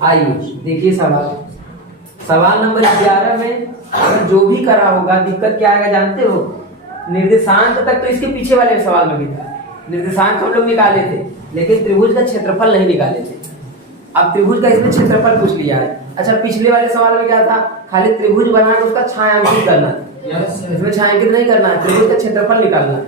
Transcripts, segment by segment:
आइए देखिए सवाल नंबर 11 में अगर जो भी करा होगा दिक्कत क्या आएगा जानते हो। निर्देशांक तक तो इसके पीछे वाले सवाल में भी था, निर्देशांक हम लोग निकाले थे लेकिन त्रिभुज का क्षेत्रफल नहीं निकाले थे। अब त्रिभुज का इसमें क्षेत्रफल पूछ लिया है। अच्छा, पिछले वाले सवाल में क्या था, खाली त्रिभुज बनाकर उसका छायांकित करना था। इसमें छायांकित नहीं करना है, त्रिभुज का क्षेत्रफल निकालना है।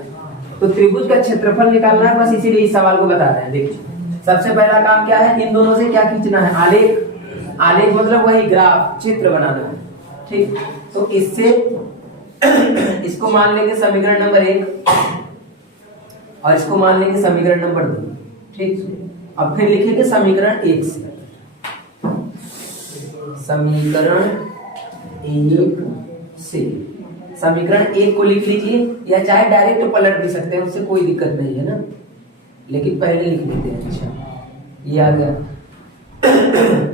तो त्रिभुज का क्षेत्रफल निकालना है, बस इसीलिए इस सवाल को बता रहे हैं। देखिए सबसे पहला काम क्या है, इन दोनों से क्या खींचना है, आलेख। आलेख मतलब वही ग्राफ, चित्र बनाना है। ठीक, तो इससे इसको मान लेंगे समीकरण नंबर 1 और इसको मान लेंगे समीकरण नंबर 2। ठीक, अब फिर लिखेंगे समीकरण 1 से। समीकरण 1 से समीकरण 1 को लिख लीजिए, या चाहे डायरेक्ट पलट भी सकते हैं, उससे कोई दिक्कत नहीं है ना, लेकिन पहले लिख लेते हैं। अच्छा, ये आ गया।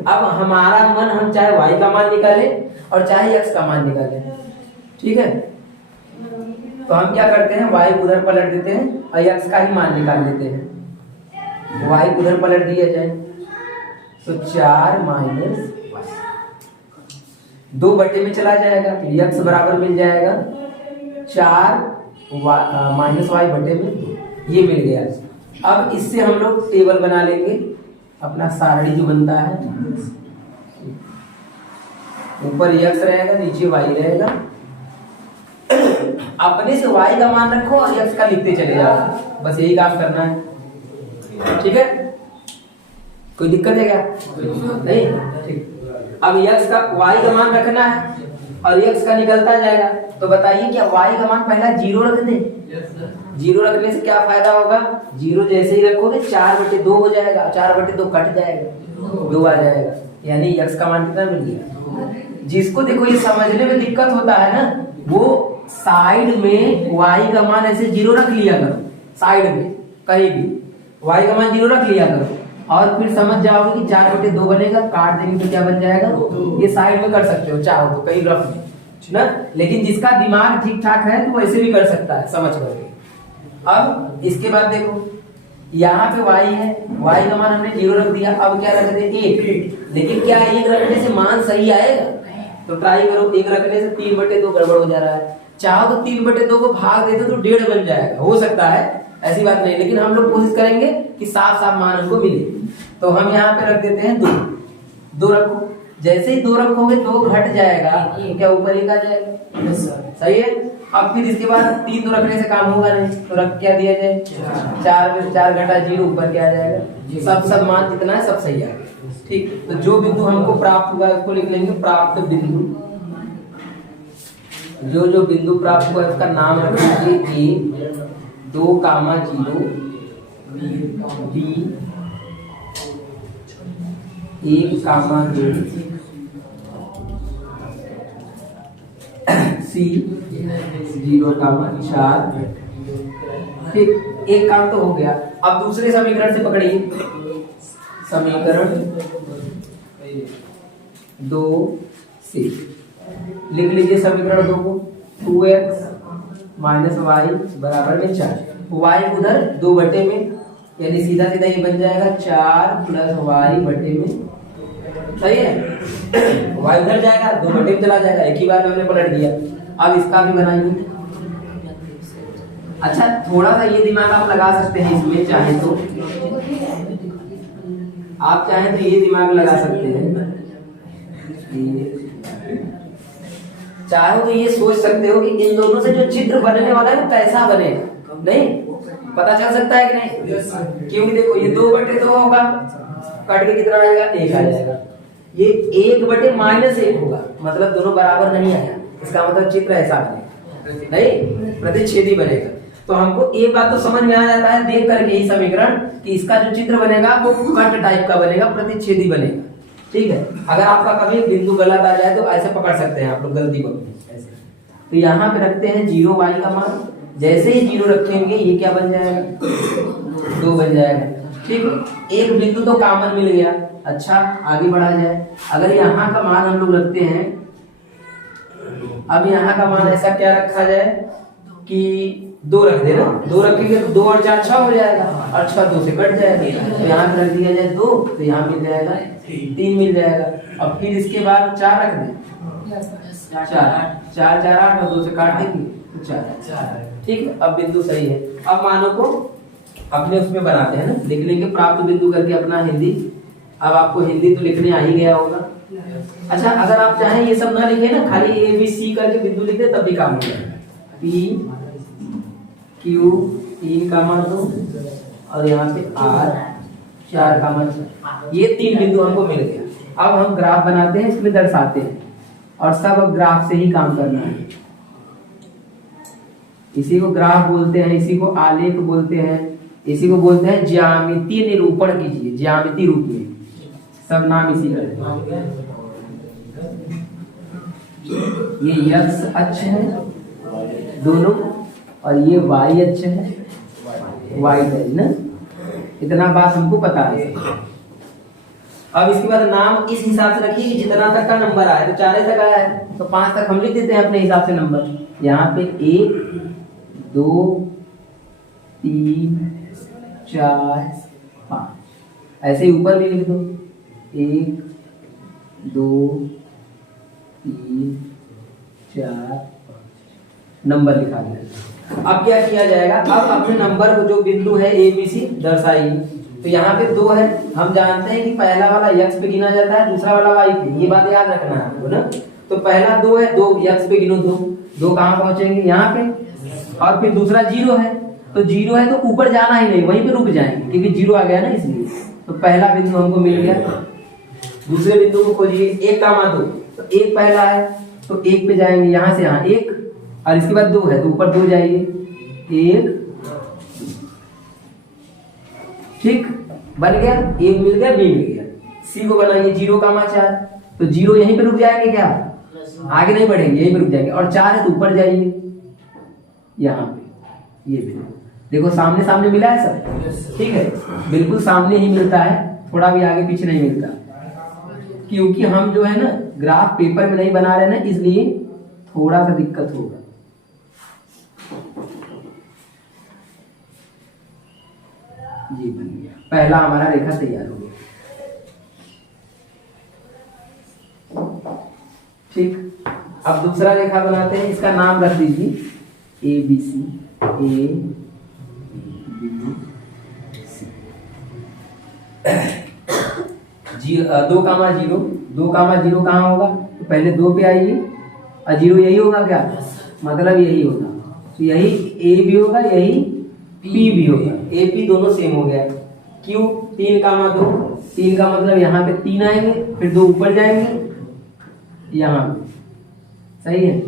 अब हमारा मन, हम चाहे y का मान निकाले और चाहे x का मान निकाले। ठीक है, तो हम क्या करते हैं, y उधर पलट देते हैं और x का ही मान निकाल लेते हैं। y उधर पलट दिया जाए तो 4 माइनस 2 बटे में चला जाएगा, फिर x बराबर मिल जाएगा 4 माइनस y बटे में 2। ये मिल गया। अब इससे हम लोग टेबल बना लेंगे, अपना सारणी जो बनता है, ऊपर x रहेगा, नीचे y रहेगा। अपने से y का मान रखो और x का लिखते चले जाओ, बस यही काम करना है। ठीक है, कोई दिक्कत है क्या? नहीं। ठीक, अब y का मान रखना है और x का निकलता जाएगा। तो बताइए क्या y का मान पहला 0 रख दें? 0 रखने से क्या फायदा होगा, 0 जैसे ही रखोगे 4/2 हो जाएगा, 4/2 कट जाएगा, 2 आ जाएगा, यानी x का मान कितना मिल गया। जिसको देखो ये समझने में दिक्कत होता है ना, वो साइड में y का मान ऐसे 0 रख लिया करो, साइड में कहीं भी y का मान 0 रख लिया करो, और फिर समझ जाओगे कि 4/2 बनेगा, काट देंगे तो क्या बन जाएगा। ये साइड में कर सकते हो चाहो तो, कहीं रफ में ना, लेकिन जिसका दिमाग ठीक ठाक है तो वैसे भी कर सकता है समझ करके। अब इसके बाद देखो, यहाँ पे y है, y का मान हमने 0 रख दिया। अब क्या रख दे, 1। लेकिन क्या 1 रखने से मान सही आएगा? तो ट्राई करो, 1 रखने से 3/2 गड़बड़ हो जा रहा है। चाहो तो 3/2 को भाग देते तो 1.5 बन जाएगा, हो सकता है, ऐसी बात नहीं, लेकिन हम लोग कोशिश करेंगे कि साफ साफ मान हमको मिले। तो हम यहाँ पे रख देते हैं 2 रखो। जैसे ही 2 रखोगे 2 घट जाएगा, क्या ऊपर 1 आ जाएगा। सही है। अब फिर इसके बाद 3 रखने से काम होगा नहीं, तो रख क्या दिया जाए, 4 में 4 घटा 0, ऊपर क्या आ जाएगा, सब मान जितना है सब सही आ गया। ठीक, तो जो बिंदु हमको प्राप्त हुआ उसको लिख लेंगे प्राप्त बिंदु। जो बिंदु प्राप्त हुआ उसका नाम रखेंगे A, 2, 0, B, 1, 2, C, 0, 4। ठीक, एक काम तो हो गया। अब दूसरे समीकरण से पकड़िए, समीकरण 2 से लिख लीजिए समीकरण 2 को, 2x माइनस y बराबर में 4। y उधर 2 बटे में, यानी सीधा सीधा ये बन जाएगा 4 प्लस y बटे में। सही है, y उधर जाएगा 2 बटे में चला जाएगा, एक ही बार में हमने पलट दिया। अब इसका भी बनाएंगे। अच्छा, थोड़ा सा ये दिमाग आप लगा सकते हैं इसमें, चाहे तो आप चाहे तो ये दिमाग लगा सकते हैं, चाहे तो ये सोच सकते हो कि इन दोनों से जो चित्र बनने वाला है वो कैसा बनेगा। नहीं पता चल सकता है कि नहीं, क्योंकि देखो ये 2/2 होगा, कट के कितना आएगा, 1 आ जाएगा। ये 1/-1 होगा, मतलब दोनों बराबर नहीं आया, इसका मतलब चित्र ऐसा बनेगा, नहीं प्रतिच्छेदी बनेगा। तो हमको एक बात तो समझ में आ जाता है देख करके ही समीकरण, कि इसका जो चित्र बनेगा वो कट टाइप का बनेगा, प्रतिच्छेदी बनेगा। ठीक है, अगर आपका कभी बिंदु गलत आ जाए तो ऐसे पकड़ सकते हैं आप लोग, गलती को ऐसे। तो यहाँ पे रखते हैं 0 y का मान, जैसे ही 0 रखेंगे ये क्या बन जाएगा, 2 बन जाएगा। ठीक, एक बिंदु तो कॉमन मिल गया। अच्छा, आगे बढ़ा जाए, अगर यहाँ का मान हम लोग रखते हैं, अब यहाँ का मान ऐसा क्या रखा जाए कि 2 रख देना, 2 रखेंगे तो 2 और 4 6 हो जाएगा, और 6 2 से कट जाएगा, तो यहाँ पे रख दिया जाए 2, तो यहाँ मिल जाएगा 3 मिल जाएगा। अब फिर इसके बाद 4 रख दें, 4 4 8 और 2 से काट देंगे तो 4। ठीक है, अब बिंदु सही है। अब मानो को अपने उसमें बनाते हैं ना, लिखने के प्राप्त बिंदु करके अपना हिंदी। अब आपको हिंदी तो लिखने आ ही गया होगा। अच्छा, अगर आप चाहें ये सब ना लिखे ना, खाली ABC करके बिंदु लिख दे तब भी काम हो जाएगा। P Q 3,2 और यहाँ पे R 4,4। ये 3 बिंदु हमको मिल गया। अब हम ग्राफ बनाते हैं, इसमें दर्शाते हैं और सब अब ग्राफ से ही काम करना है। इसी को ग्राफ बोलते हैं, इसी को आलेख बोलते हैं, इसी को बोलते हैं ज्यामितीय निरूपण कीजिए, ज्यामितीय रूप में सब नाम इसी का है। ये x अक्ष है दोनों और ये y अक्ष है, y है ना। इतना बात हमको पता है। अब इसके बाद नाम इस हिसाब से रखिए कि जितना तक का नंबर आए, तो 4 तक आया है तो 5 तक हम लिख देते हैं अपने हिसाब से नंबर। यहाँ पे 1 2 3 4 5 ऐसे ही ऊपर भी लिख दो, 1 2 3 4 नंबर लिखा दिया। अब क्या किया जाएगा, अब अपने नंबर को जो बिंदु है ABC दर्शाइए। तो यहाँ पे 2 है, हम जानते हैं कि पहला वाला x पे गिना जाता है, दूसरा वाला y पे। ये बात याद रखना है आपको ना। तो पहला 2 है, 2 x पे गिनो, 2 कहाँ पहुंचेंगे, यहाँ पे। और फिर दूसरा 0 है, तो 0 है तो ऊपर जाना ही नहीं, वहीं पे रुक जाएंगे क्योंकि 0 आ गया ना इसलिए। तो पहला बिंदु हमको मिल गया। दूसरे बिंदु को खोजिए, 1,2। तो 1 पहला है तो 1 पे जाएंगे, यहाँ से यहाँ 1 और इसके बाद 2 है तो ऊपर 2 जाइए, 1। ठीक, बन गया। 1 मिल गया, B मिल गया। C को बनाइए, 0,4। तो 0 यहीं पे रुक जाएंगे, क्या आगे नहीं बढ़ेंगे, यहीं पे रुक जाएंगे। और 4 है तो ऊपर जाइए, यहाँ पे ये भी देखो सामने सामने मिला है सब। ठीक है, बिल्कुल सामने ही मिलता है, थोड़ा भी आगे पीछे नहीं मिलता, क्योंकि हम जो है ना ग्राफ पेपर में नहीं बना रहे ना, इसलिए थोड़ा सा दिक्कत होगा। ये बन गया, पहला हमारा रेखा तैयार हो गया। ठीक, अब दूसरा रेखा बनाते हैं, इसका नाम रख दीजिए ABC A B C। 2,0 2,0 कहाँ होगा, तो पहले 2 पे आइए और 0 यही होगा क्या, मतलब यही होगा। तो यही A भी होगा, यही P भी होगा। AP दोनों सेम हो गया। Q 3,2, 3 का मतलब यहाँ पे 3 आएंगे, फिर 2 ऊपर जाएंगे, यहाँ सही है,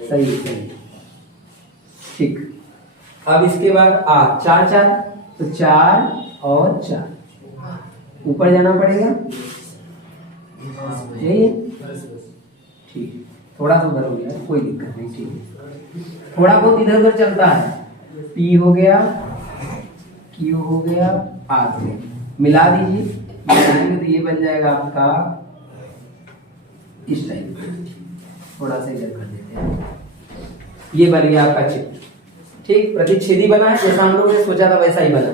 सही है। ठीक, अब इसके बाद R 4 4, तो 4 और 4 ऊपर जाना पड़ेगा, यही है। ठीक, थोड़ा सा उधर हो गया, कोई दिक्कत नहीं। ठीक है, थोड़ा बहुत इधर उधर चलता है। P हो गया, Q हो गया, R हो गया, मिला दीजिए। मिलाएंगे तो ये बन जाएगा आपका इस टाइप। थोड़ा सा इधर कर देते हैं, ये बन गया आपका चित्र। ठीक, प्रतिच्छेदी बना है, जैसा हम लोगों ने सोचा था वैसा ही बना।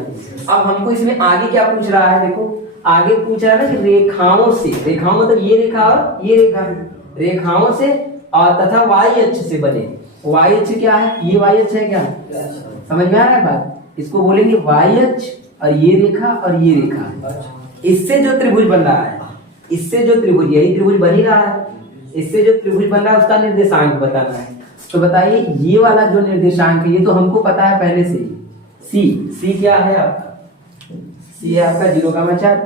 अब हमको इसमें आगे क्या पूछ रहा है, देखो आगे पूछ रहा है ना कि रेखाओं से, रेखाओं मतलब ये रेखा और ये रेखा, रेखाओं से और तथा y अक्ष से बने। y अक्ष क्या है, ये y अक्ष है क्या, समझ में आ रहा है बात। इसको बोलेंगे y अक्ष और ये रेखा और ये रेखा। इससे जो त्रिभुज बन रहा है, इससे जो त्रिभुज, यही त्रिभुज बन ही रहा है, इससे जो त्रिभुज बन रहा है उसका निर्देशांक बताना है। तो बताइए ये वाला जो निर्देशांक है, ये तो हमको पता है पहले से ही। C क्या है आपका, C है आपका 0,4,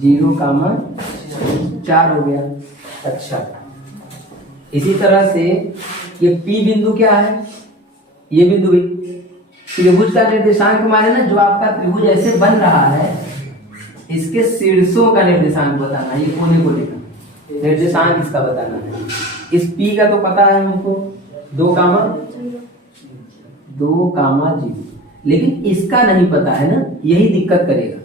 0,4 हो गया। अच्छा, इसी तरह से ये P बिंदु क्या है, ये बिंदु भी त्रिभुज का निर्देशांक माने ना, जो आपका त्रिभुज ऐसे बन रहा है इसके शीर्षों का निर्देशांक बताना है, ये कोने को लेकर निर्देशांक इसका बताना है। इस P का तो पता है हमको 2,0, लेकिन इसका नहीं पता है ना, यही दिक्कत करेगा।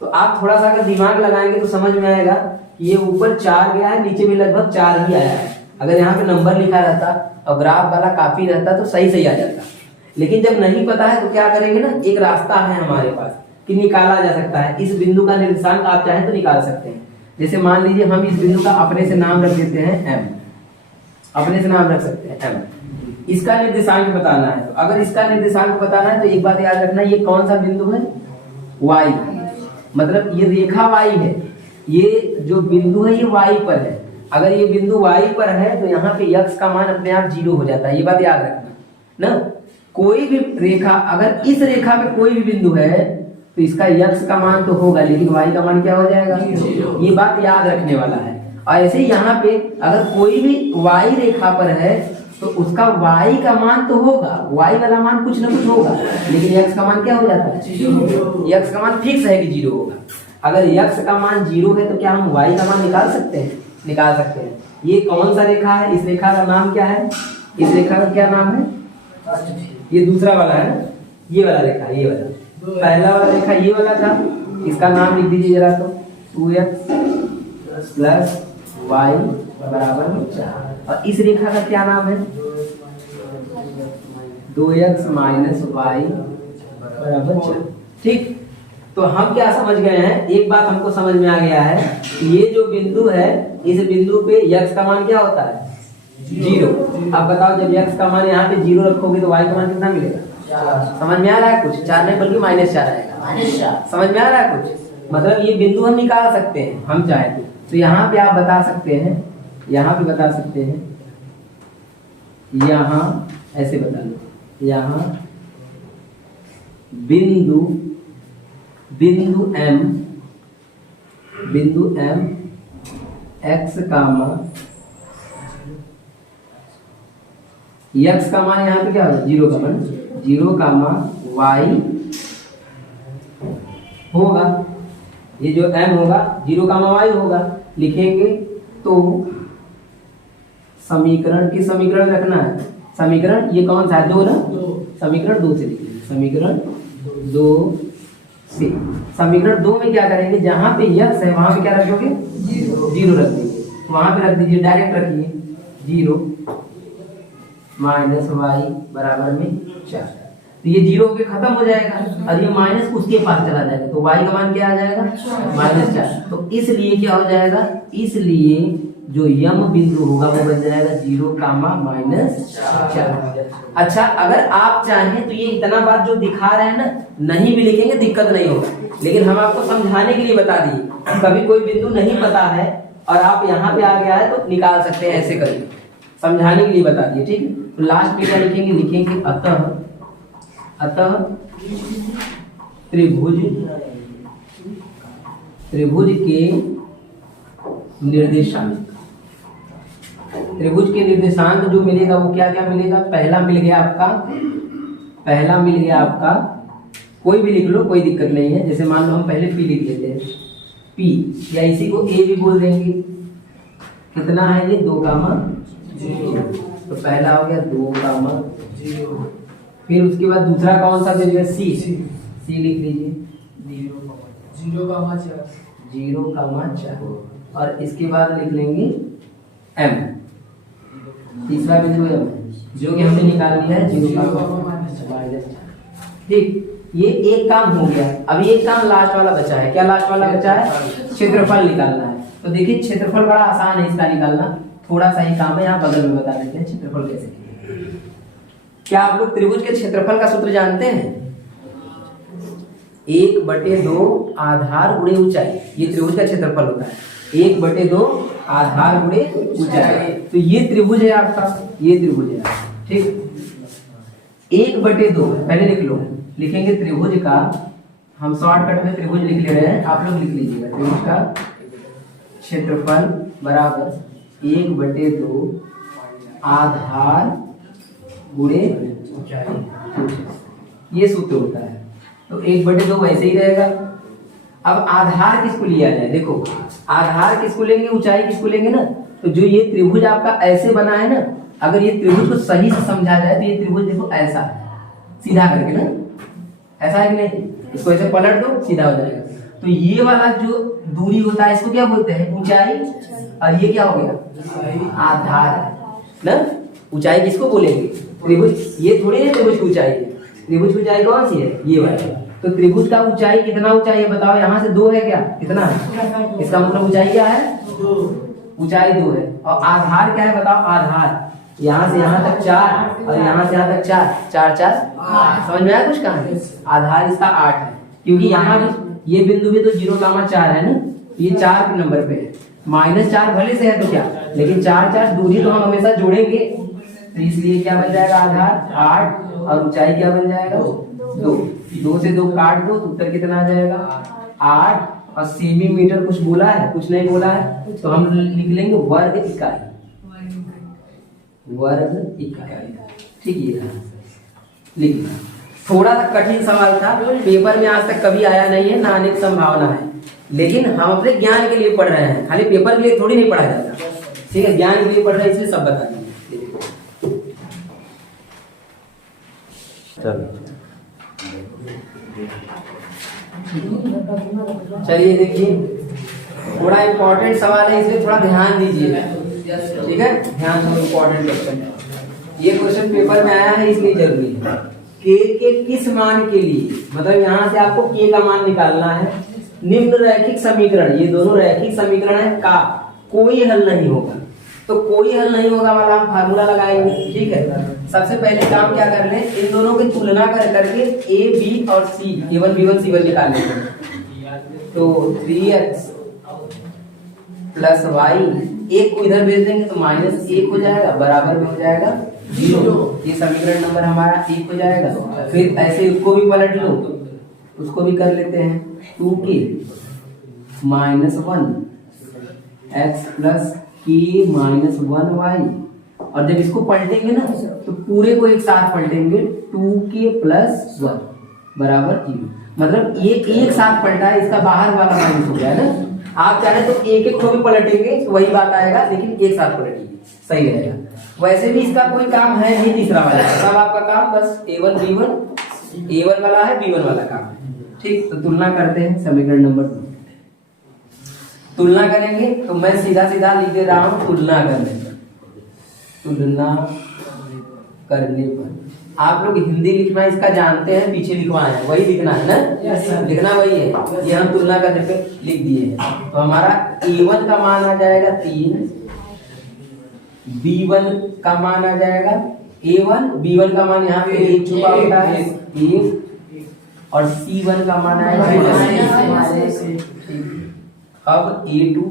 तो आप थोड़ा सा अगर दिमाग लगाएंगे तो समझ में आएगा कि ये ऊपर 4 गया है, नीचे भी लगभग 4 ही आया है। अगर यहाँ पे नंबर लिखा रहता और ग्राफ वाला कापी रहता तो सही सही आ जाता, लेकिन जब नहीं पता है तो क्या करेंगे ना, एक रास्ता है हमारे पास कि निकाला जा सकता है। इस बिंदु का निर्देशांक आप चाहें तो निकाल सकते हैं। जैसे मान लीजिए हम इस बिंदु का अपने से नाम रख देते हैं m, अपने से नाम रख सकते हैं m। इसका निर्देशांक बताना है, तो अगर इसका निर्देशांक बताना है तो एक बात याद रखना, ये कौन सा बिंदु है, y, मतलब ये रेखा y है, ये जो बिंदु है ये y पर है। अगर ये बिंदु y पर है तो यहाँ पे x का मान अपने आप 0 हो जाता है, ये बात याद रखना ना। कोई भी रेखा, अगर इस रेखा पे कोई भी बिंदु है तो इसका x का मान तो होगा, लेकिन y का मान क्या हो जाएगा, ये बात याद रखने वाला है। और ऐसे ही यहाँ पे अगर कोई भी y रेखा पर है तो उसका y का मान तो होगा, y वाला मान कुछ ना कुछ होगा, लेकिन x का मान क्या हो जाता है, x का मान फिक्स है कि 0 होगा। अगर x का मान 0 है तो क्या हम y का मान निकाल सकते हैं, निकाल सकते हैं। ये कौन सा रेखा है, इस रेखा का नाम क्या है, इस रेखा का क्या नाम है, ये दूसरा वाला है ना, ये वाला रेखा, ये वाला पहला वाला रेखा ये वाला था, इसका नाम लिख दीजिए जरा, तो 2x प्लस y बराबर 4। और इस रेखा का क्या नाम है, 2x माइनस y बराबर 4। ठीक, तो हम क्या समझ गए हैं, एक बात हमको समझ में आ गया है कि ये जो बिंदु है, इस बिंदु पे x का मान क्या होता है, 0। अब बताओ, जब x का मान यहाँ पे 0 रखोगे तो y का मान कितना मिलेगा, समझ में आ रहा है कुछ, 4 नहीं बल्कि -4 आएगा, समझ में आ रहा है कुछ। मतलब ये बिंदु हम निकाल सकते हैं हम चाहे तो यहाँ पे आप बता सकते हैं, यहाँ पे बता सकते हैं, यहाँ ऐसे बता लो, यहाँ बिंदु m x कामा x का मान यहाँ पे क्या होगा, 0 का मान 0 कामा y होगा, ये जो m होगा 0 कामा y होगा, लिखेंगे तो समीकरण की समीकरण रखना है, समीकरण ये कौन सा है, 2 ना, समीकरण 2 से लिखेंगे, समीकरण 2 से। समीकरण 2 में क्या करेंगे, जहां पे x है वहां पे क्या रखोगे, 0 रख देंगे, वहां पे रख दीजिए, डायरेक्ट रखिए 0 माइनस y बराबर में 4। तो ये 0 पे खत्म हो जाएगा और ये माइनस उसके पास चला जाएगा, तो y का मान क्या आ जाएगा, -4। तो इसलिए क्या हो जाएगा, इसलिए जो यम बिंदु होगा वो बन जाएगा 0 कामा -4। अच्छा, अगर आप चाहें तो ये इतना बात जो दिखा रहे हैं ना, नहीं भी लिखेंगे दिक्कत नहीं होगा, लेकिन हम आपको समझाने के लिए बता दिए। कभी कोई बिंदु नहीं पता है और आप यहाँ पे आ गया है तो निकाल सकते हैं, ऐसे करिए, समझाने के लिए बता दिए। ठीक है, तो लास्ट में क्या लिखेंगे, लिखेंगे अतः त्रिभुज के निर्देशांक, त्रिभुज के निर्देशांक जो मिलेगा वो क्या क्या मिलेगा, पहला मिल गया आपका कोई भी लिख लो, कोई दिक्कत नहीं है। जैसे मान लो हम पहले p लिख लेते हैं, p या इसी को a भी बोल देंगे। कितना है ये, 2 कामा 0, तो पहला हो गया 2 कामा 0। फिर उसके बाद दूसरा कौन सा मिल गया, c लिख लीजिए 0 कामा 4। और इसके बाद लिख लेंगे m, तीसरा बिंदु m जो कि हमने निकाल लिया है 0 कामा -4। ठीक, ये एक काम हो गया। अभी एक काम लास्ट वाला बचा है, क्या लास्ट वाला बचा है, क्षेत्रफल निकालना है। तो देखिए क्षेत्रफल बड़ा आसान है इसका निकालना, थोड़ा सा ही काम है, यहाँ बगल में बता देते हैं क्षेत्रफल कैसे। क्या आप लोग त्रिभुज के क्षेत्रफल का सूत्र जानते हैं, 1/2 आधार गुणे ऊंचाई, ये त्रिभुज का क्षेत्रफल होता है, 1/2 आधार गुणे ऊंचाई। तो ये त्रिभुज है आपका, ये त्रिभुज है, ठीक। 1/2 पहले लिख लो, लिखेंगे त्रिभुज का, हम शॉर्टकट में त्रिभुज लिख ले रहे हैं, आप लोग लिख लीजिएगा, त्रिभुज का क्षेत्रफल बराबर 1/2 आधार गुणे ऊंचाई, ये सूत्र होता है। तो 1/2 वैसे ही रहेगा। अब आधार किसको लिया जाए, देखो आधार किसको लेंगे, ऊंचाई किसको लेंगे ना। तो जो ये त्रिभुज आपका ऐसे बना है ना, अगर ये त्रिभुज को सही से समझा जाए तो ये त्रिभुज देखो ऐसा है, सीधा करके ना, ऐसा है कि नहीं, इसको ऐसे पलट दो सीधा हो जाएगा। तो ये वाला जो दूरी होता है इसको क्या बोलते हैं, ऊंचाई, और ये क्या हो गया, आधार ना। ऊंचाई किसको बोलेंगे, त्रिभुज, ये थोड़ी है त्रिभुज की ऊंचाई है, त्रिभुज की ऊंचाई कौन सी है, ये वाली। तो त्रिभुज का ऊंचाई कितना ऊंचाई है बताओ, यहाँ से 2 है क्या, कितना है, इसका मतलब ऊंचाई क्या है, ऊंचाई 2 है। और आधार क्या है बताओ, आधार यहाँ से यहाँ तक 4 और यहाँ से यहाँ तक 4, 4 4 समझ में आया कुछ कहानी। आधार इसका 8 है, क्योंकि यहाँ भी ये बिंदु भी तो 0,4 है ना, ये 4 के नंबर पे है, -4 भले से है तो क्या, लेकिन 4 4 दूरी तो हम हमेशा जोड़ेंगे, तो इसलिए क्या बन जाएगा आधार 8 और ऊंचाई क्या बन जाएगा 2। 2 से 2 काट दो तो उत्तर कितना आ जाएगा 8। और सेंटीमीटर कुछ बोला है, कुछ नहीं बोला है, तो हम लिख लेंगे वर्ग इकाई, वर्ग इकाई। ठीक है, लिखना। थोड़ा सा कठिन सवाल था, पेपर में आज तक कभी आया नहीं है, ना आने की संभावना है, लेकिन हम अपने ज्ञान के लिए पढ़ रहे हैं, खाली पेपर के लिए थोड़ी नहीं पढ़ा जाता। ठीक है, ज्ञान के लिए पढ़ रहे हैं, इसलिए सब बता देंगे। चलिए देखिए, थोड़ा इम्पोर्टेंट सवाल है, इसलिए थोड़ा ध्यान दीजिए। ठीक है, ध्यान से, इम्पोर्टेंट क्वेश्चन है ये, क्वेश्चन पेपर में आया है इसलिए जरूरी है। के किस मान के लिए, मतलब यहाँ से आपको के का मान निकालना है, निम्न रैखिक समीकरण, ये दोनों रैखिक समीकरण है का कोई हल नहीं होगा, तो कोई हल नहीं होगा वाला हम फार्मूला लगाएंगे। ठीक है, सबसे पहले काम क्या कर लें, इन दोनों की तुलना कर करके ए बी और सी, A1 B1 C1 निकाल लेंगे। तो 3x प्लस वाई, एक को इधर भेज देंगे तो -1 हो जाएगा, बराबर में हो जाएगा 0। ये समीकरण नंबर हमारा 1 हो जाएगा। फिर ऐसे उसको भी पलट लो, उसको भी कर लेते हैं, 2k -1 x plus k -1y, और जब इसको पलटेंगे ना तो पूरे को एक साथ पलटेंगे, 2k + 1 बराबर 0। मतलब ये एक साथ पलटा है, इसका बाहर वाला माइनस हो गया है ना। आप चाहे तो एक एक को भी पलटेंगे तो वही बात आएगा, लेकिन एक साथ पलटिए, सही रहेगा। वैसे भी इसका कोई काम है नहीं तीसरा वाला, सब आपका काम बस A1 B1, A1 वाला है, B1 वाला काम है। ठीक, तो तुलना करते हैं, समीकरण नंबर 2 तुलना करेंगे, तो मैं सीधा सीधा लिख दे रहा हूं तुलना करने पर। तुलना करने पर आप लोग हिंदी लिखना इसका जानते हैं, पीछे लिखवाए हैं, वही लिखना है ना। लिखना वही है, ये हम तुलना करने पे लिख दिए हैं। तो हमारा A1 का मान आ जाएगा 3, B1 का मान आ जाएगा A1, B1 का मान यहाँ पे 1 छुपा होता है 1, और C1 का मान आएगा -1। अब A2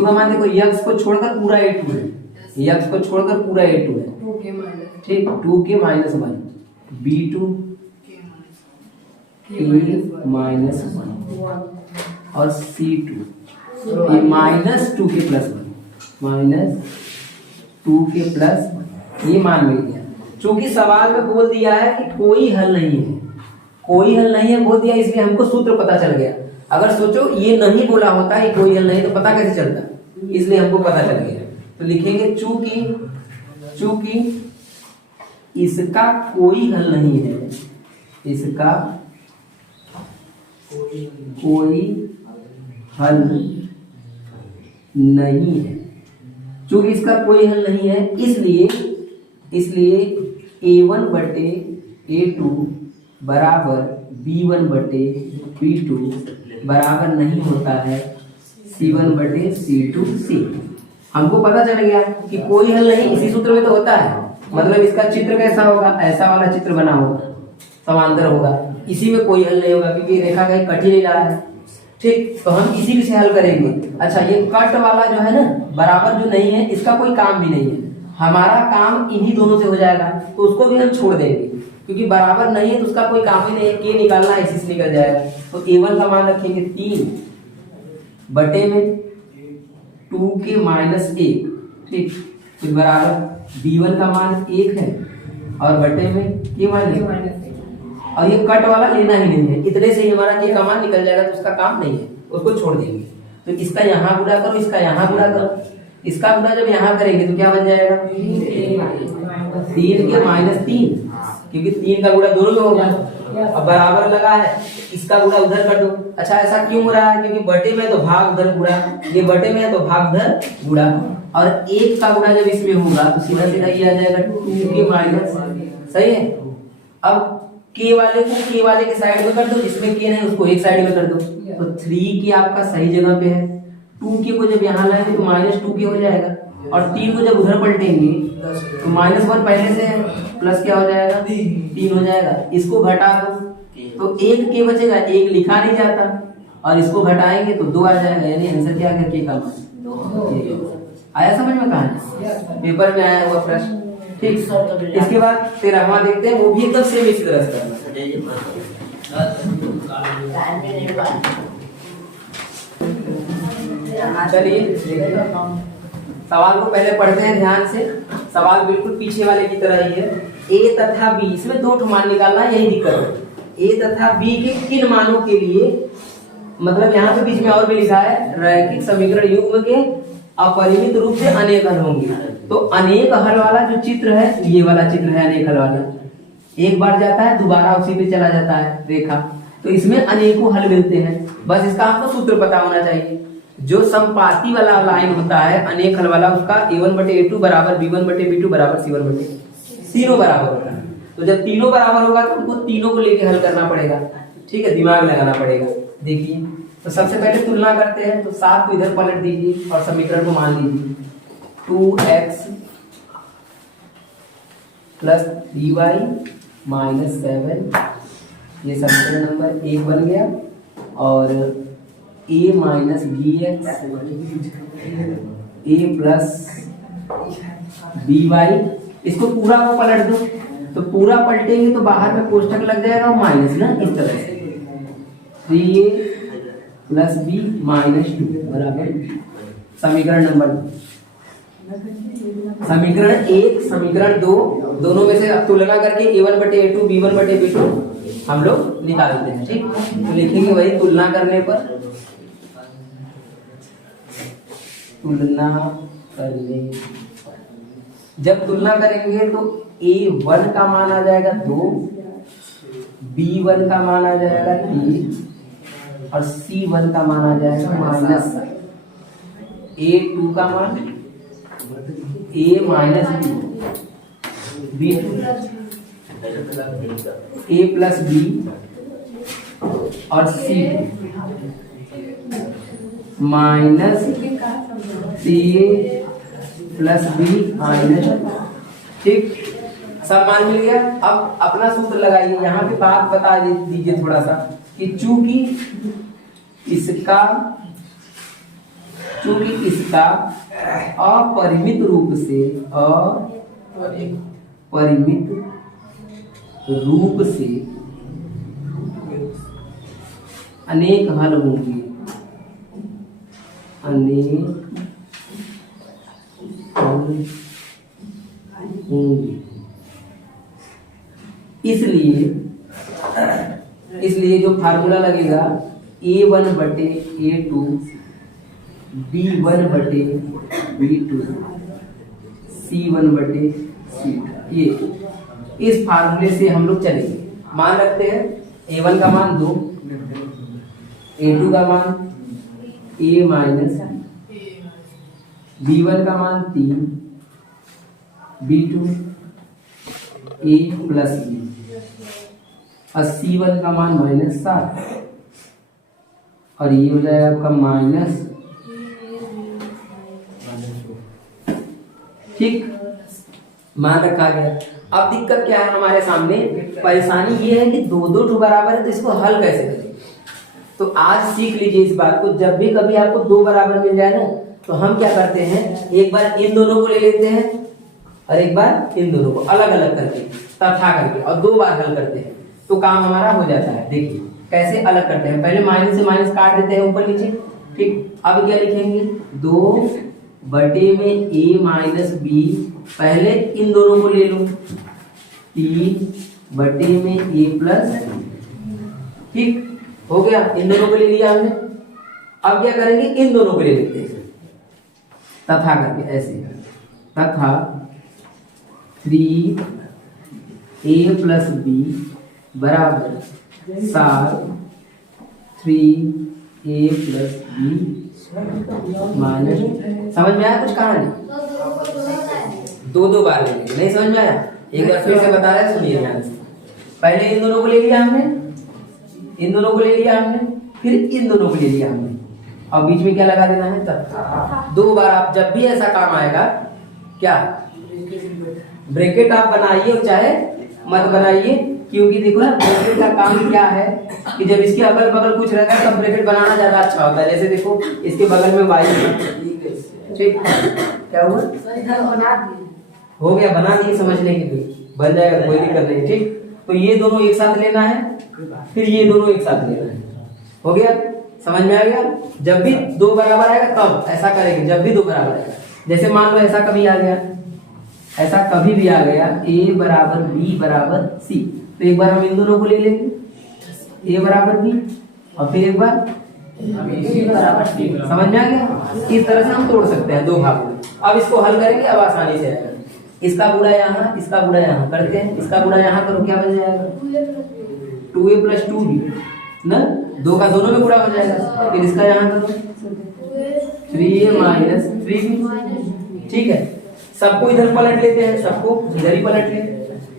का मान देखो, x को छोड़कर पूरा A2 है, x को छोड़कर पूरा A2 है, ठीक, 2k -1, B2 k -1 और C2 ये -2k +1, -2k +1, ये मान मिल गया। चूंकि सवाल में बोल दिया है कि कोई हल नहीं है, कोई हल नहीं है बोल दिया, इसलिए हमको सूत्र पता चल गया। अगर सोचो ये नहीं बोला होता ये कोई हल नहीं, तो पता कैसे चलता, इसलिए हमको पता चल गया। तो लिखेंगे चूंकि इसका कोई हल नहीं है, इसका कोई हल नहीं है, चूंकि इसका कोई हल नहीं है, इसलिए A1 बटे A2 बराबर B1 बटे B2 बराबर नहीं होता है C1 बटे C2C। हमको पता चल गया कि कोई हल नहीं, इसी सूत्र में तो होता है, मतलब इसका चित्र कैसा होगा, ऐसा वाला चित्र बना होगा, समांतर होगा, इसी में कोई हल नहीं होगा, क्योंकि रेखा कहीं कट ही नहीं रहा है। ठीक, तो हम इसी से हल करेंगे। अच्छा, ये कट वाला जो है ना, बराबर जो नहीं है, इसका कोई काम भी नहीं है, हमारा काम इन्हीं दोनों से हो जाएगा, तो उसको भी हम छोड़ देंगे, क्योंकि बराबर नहीं है तो उसका कोई काम ही नहीं है, के निकालना है, इसी से निकल जाएगा। तो A1 का मान रखेंगे 3 बटे में 2k -1, ठीक, फिर बराबर B1 का मान 1 है और बटे में k -1, और ये कट वाला लेना ही नहीं है, इतने से ही हमारा k का मान निकल जाएगा, तो उसका काम नहीं है, उसको छोड़ देंगे। तो इसका यहाँ गुणा करो, इसका यहाँ गुणा करो, इसका गुणा जब यहाँ करेंगे तो क्या बन जाएगा 3k -3, क्योंकि 3 का गुणा दोनों में होगा, अब बराबर लगा है, इसका गुणा उधर कर दो। अच्छा, ऐसा क्यों हो रहा है, क्योंकि बटे में तो भाग उधर गुणा, ये बटे में है तो भाग उधर गुणा, और 1 का गुणा जब इसमें होगा तो सीधा सीधा ये आ जाएगा 2k -, सही है। अब के वाले को के वाले के साइड में कर दो, जिसमें के नहीं उसको एक साइड में कर दो। तो 3 के आपका सही जगह पे है। 2 के को जब यहाँ लाएंगे तो -2 के हो जाएगा, और 3 को जब उधर पलटेंगे तो -1 पहले से है, प्लस क्या हो जाएगा 3 हो जाएगा। इसको घटा दो तो 1 के बचेगा, 1 लिखा नहीं जाता, और इसको घटाएंगे तो 2 आ जाएगा, यानी आंसर क्या है, के का मान। आया समझ में कहानी, पेपर में आया हुआ प्रश्न। ठीक, इसके बाद 13वां देखते हैं, वो भी एकदम सेम इसी तरह से करना। चलिए सवाल को पहले पढ़ते हैं ध्यान से। सवाल बिल्कुल पीछे वाले की तरह ही है। ए तथा बी, इसमें 2 मान निकालना है, यही दिक्कत है। ए तथा बी के किन मानों के लिए, मतलब यहाँ पे बीच में और भी लिखा है, रैखिक समीकरण युग्म के अपरिमित रूप से अनेक हल होंगे। तो अनेक हल वाला जो चित्र है, ये वाला चित्र है अनेक हल वाला, एक बार जाता है दोबारा उसी पे चला जाता है रेखा, तो इसमें अनेकों हल मिलते हैं। बस इसका आपको सूत्र पता होना चाहिए। जो समपाती वाला लाइन होता है अनेक हल वाला, उसका a1/a2 बराबर b1/b2 बराबर c1/, तीनों बराबर होता है। तो जब तीनों बराबर होगा तो उनको तीनों को लेके हल करना पड़ेगा। ठीक है, दिमाग लगाना पड़ेगा। देखिए, तो सबसे पहले तुलना करते हैं। तो 7 को इधर पलट दीजिए और समीकरण को मान लीजिए। 2x + 3y - 7, ये समीकरण नंबर 1 बन गया। और a - bx a + by, इसको पूरा को पलट दो, तो पूरा पलटेंगे तो बाहर में कोष्ठक लग जाएगा और माइनस ना, इस तरह से 3a + b - 2 बराबर समीकरण नंबर 2। समीकरण 1 समीकरण 2 दोनों में से तुलना करके a1/a2 b1/b2 हम लोग निकालते हैं। ठीक, तो लिखेंगे वही तुलना करने पर, तुलना करने, जब तुलना करेंगे तो a1 का मान आ जाएगा 2, b1 का मान आ जाएगा 3 और c1 का मान आ जाएगा -7। a2 का मान a - b, b2 a + b और c -ca + b - ठीक, सब मान मिल गया। अब अपना सूत्र लगाइए। यहाँ पे बात बता दीजिए थोड़ा सा कि चूंकि इसका अपरिमित रूप से अनेक हल होंगे, इसलिए जो फार्मूला लगेगा a1/a2 b1/b2 c1/c2, ये इस फार्मूले से हम लोग चलेंगे। मान रखते हैं a1 का मान 2, a2 का मान a - b1 का मान 3, b2 a + b और c1 का मान -7, और ये हो जाएगा आपका माइनस। ठीक, मान रखा गया। अब दिक्कत क्या है हमारे सामने, परेशानी ये है कि 2 बराबर है, तो इसको हल कैसे करें। तो आज सीख लीजिए इस बात को, जब भी कभी आपको 2 बराबर मिल जाए ना, तो हम क्या करते हैं, एक बार इन दोनों को ले लेते हैं और एक बार इन दोनों को अलग अलग करके तथा करके और 2 बार हल करते हैं, तो काम हमारा हो जाता है। देखिए कैसे अलग करते हैं, पहले माइनस से माइनस काट देते हैं ऊपर नीचे। ठीक, अब क्या लिखेंगे, 2/a - b, पहले इन दोनों को ले लो, 3/a + ठीक, हो गया, इन दोनों को ले लिया हमने। अब क्या करेंगे, इन दोनों को ले लेते हैं तथा करके, ऐसे तथा 3a + b बराबर 7 3a + b माइनस। समझ में आया कुछ कहानी? 2 बार लेंगे, नहीं समझ में आया? एक बार फिर से बता रहे, सुनिए ध्यान से। पहले इन दोनों को ले लिया हमने, इन दोनों को ले लिया हमने, फिर इन दोनों को ले लिया हमने, और बीच में क्या लगा देना है तब। 2 बार आप जब भी ऐसा काम आएगा क्या ब्रैकेट आप बनाइए और चाहे मत बनाइए, क्योंकि देखो ना ब्रैकेट का काम क्या है कि जब इसके अगल बगल कुछ रहता है तब ब्रैकेट बनाना ज्यादा अच्छा होता है। जैसे देखो इसके बगल में y है, ठीक क्या हुआ हो गया, बना दिए समझने के लिए, बन जाएगा कोई दिक्कत नहीं। ठीक तो ये दोनों एक साथ लेना है, फिर ये दोनों एक साथ लेना है, हो गया समझ में आ गया। जब भी 2 बराबर आएगा तब ऐसा करेंगे, जब भी 2 बराबर आएगा। जैसे मान लो ऐसा कभी आ गया, ऐसा कभी भी आ गया a बराबर b बराबर c, तो एक बार हम इन दोनों को ले लेंगे a बराबर b, और फिर एक बार b बराबर c। समझ में आ गया। इस तरह से हम तोड़ सकते हैं 2 भागों में। अब इसको हल करेंगे, अब आसानी से आएगा। इसका गुणा यहाँ, इसका गुणा यहाँ करते हैं, इसका गुणा यहाँ करो, क्या बन जाएगा 2a + 2b ना, 2 का दोनों में गुणा हो जाएगा। फिर इसका यहाँ करो 3a - 3b, ठीक है। सबको इधर पलट लेते हैं, सबको इधर ही पलट लेते हैं,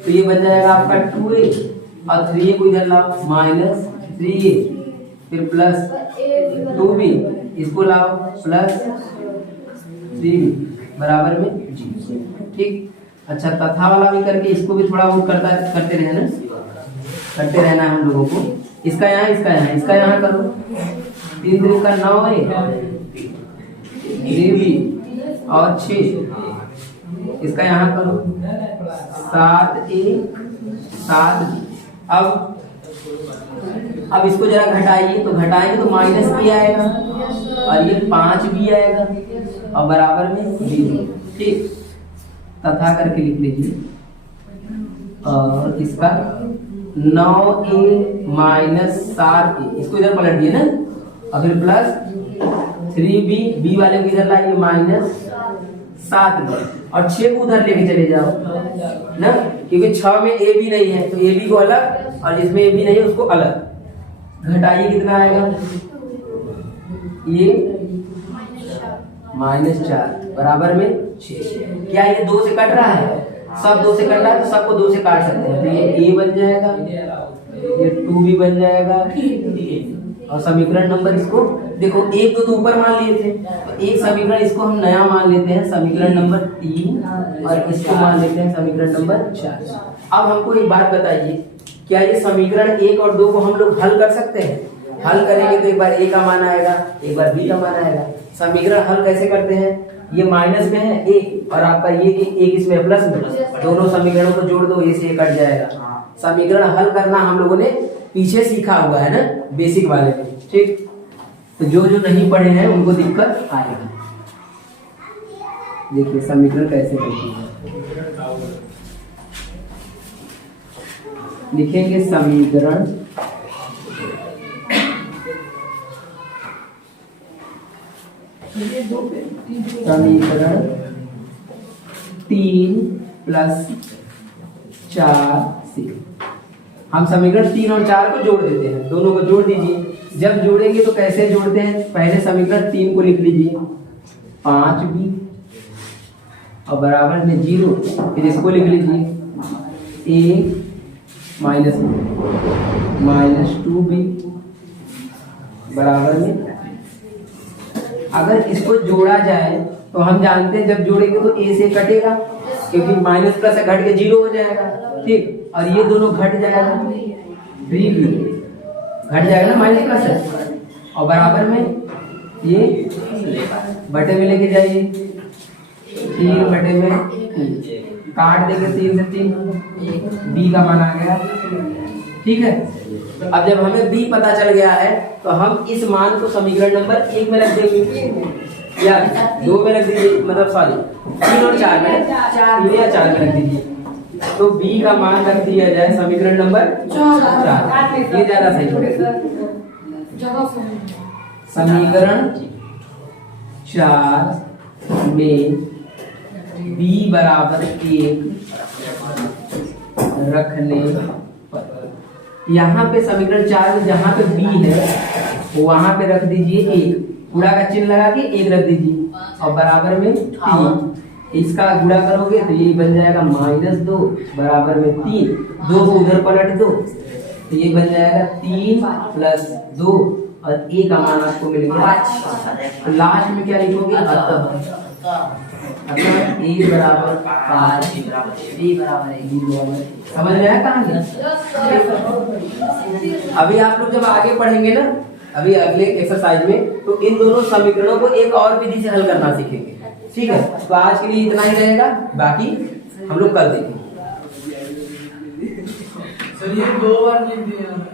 तो ये बन जाएगा आपका 2a, और 3a को इधर लाओ -3a, फिर प्लस 2b, इसको लाओ प्लस 3b बराबर में 0। ठीक अच्छा, तथा वाला भी करके इसको भी थोड़ा बहुत करते रहना है हम लोगों को। इसका यहाँ, इसका यहाँ, इसका यहाँ करो, 3 3 का 9 है, 3b और 6, इसका यहाँ करो 7a 7b। अब इसको जरा घटाइए, तो घटाएंगे तो -b आएगा, और ये 5b आएगा, और बराबर में 0। ठीक तथा करके लिख लीजिए, और इसका 9a - 7a, इसको इधर पलट दिए ना, और फिर प्लस 3b, b वाले को इधर लाइए -7b, और 6 को उधर लेके चले जाओ ना, क्योंकि 6 में a भी नहीं है, तो a b को अलग, और जिसमें a भी नहीं है उसको अलग। घटाइए कितना आएगा, ये -4 बराबर में 6। क्या ये 2 से कट रहा है, सब 2 से कट रहा है, तो सबको 2 से काट सकते हैं। तो ये a बन जाएगा, ये 2b बन जाएगा, और समीकरण नंबर इसको देखो 1 तो ऊपर मान लिए थे, तो एक समीकरण इसको हम नया मान लेते हैं समीकरण नंबर 3, और इसको मान लेते हैं समीकरण नंबर 4। अब हमको एक बात बताइए, क्या ये समीकरण 1 और 2 को हम लोग हल कर सकते हैं? हल करेंगे तो एक बार a का मान आएगा, एक बार b का मान आएगा। समीकरण हल कैसे करते हैं, ये माइनस में है a, और आपका ये एक इसमें प्लस में, दोनों समीकरणों को जोड़ दो, a से a कट जाएगा। समीकरण हल करना हम लोगों ने पीछे सीखा हुआ है ना, बेसिक वाले में। ठीक तो जो जो नहीं पढ़े हैं उनको दिक्कत आएगा। देखिए समीकरण कैसे बनती है, लिखेंगे समीकरण समीकरण 3 + 4c। हम समीकरण 3 और 4 को जोड़ देते हैं, दोनों को जोड़ दीजिए। जब जोड़ेंगे तो कैसे जोड़ते हैं, पहले समीकरण 3 को लिख लीजिए 5b, और बराबर में 0, फिर इसको लिख लीजिए a - 2b बराबर में। अगर इसको जोड़ा जाए तो हम जानते हैं जब जोड़ेंगे तो a से कटेगा, क्योंकि माइनस प्लस घट के 0 हो जाएगा। ठीक और ये दोनों घट जाएगा, 3b घट जाएगा ना, माइनस प्लस, और बराबर में ये बटे में लेके जाइए, 3 बटे में काट देंगे 3 से 3, b का मान आ गया। ठीक है, अब जब हमें b पता चल गया है तो हम इस मान को समीकरण नंबर 1 में रख देंगे या 2 में रख दीजिए, मतलब सॉरी 3 और 4 में, 3 या 4 में रख दीजिए। तो b का मान रख दिया जाए समीकरण नंबर 4, ये ज्यादा सही होगा। समीकरण 4 में b बराबर 1 रखने पर, यहाँ पे समीकरण 4 में जहाँ पे b है वहां पे रख दीजिए 1, पूरा का चिन्ह लगा के 1 रख दीजिए, और बराबर में 3, इसका गुणा करोगे तो ये बन जाएगा -2 बराबर में 3, 2 को उधर पलट दो तो ये बन जाएगा 3 + 2 और a का मान आपको मिल गया 5। तो लास्ट में क्या लिखोगे अतः a बराबर 5 b बराबर 1। समझ में आया कहानी? अभी आप लोग जब आगे पढ़ेंगे ना, अभी अगले एक्सरसाइज में, तो इन दोनों समीकरणों को एक और विधि से हल करना सीखेंगे। ठीक है, तो आज के लिए इतना ही रहेगा, बाकी हम लोग कल देखेंगे। सर ये 2 बार लिख दिया।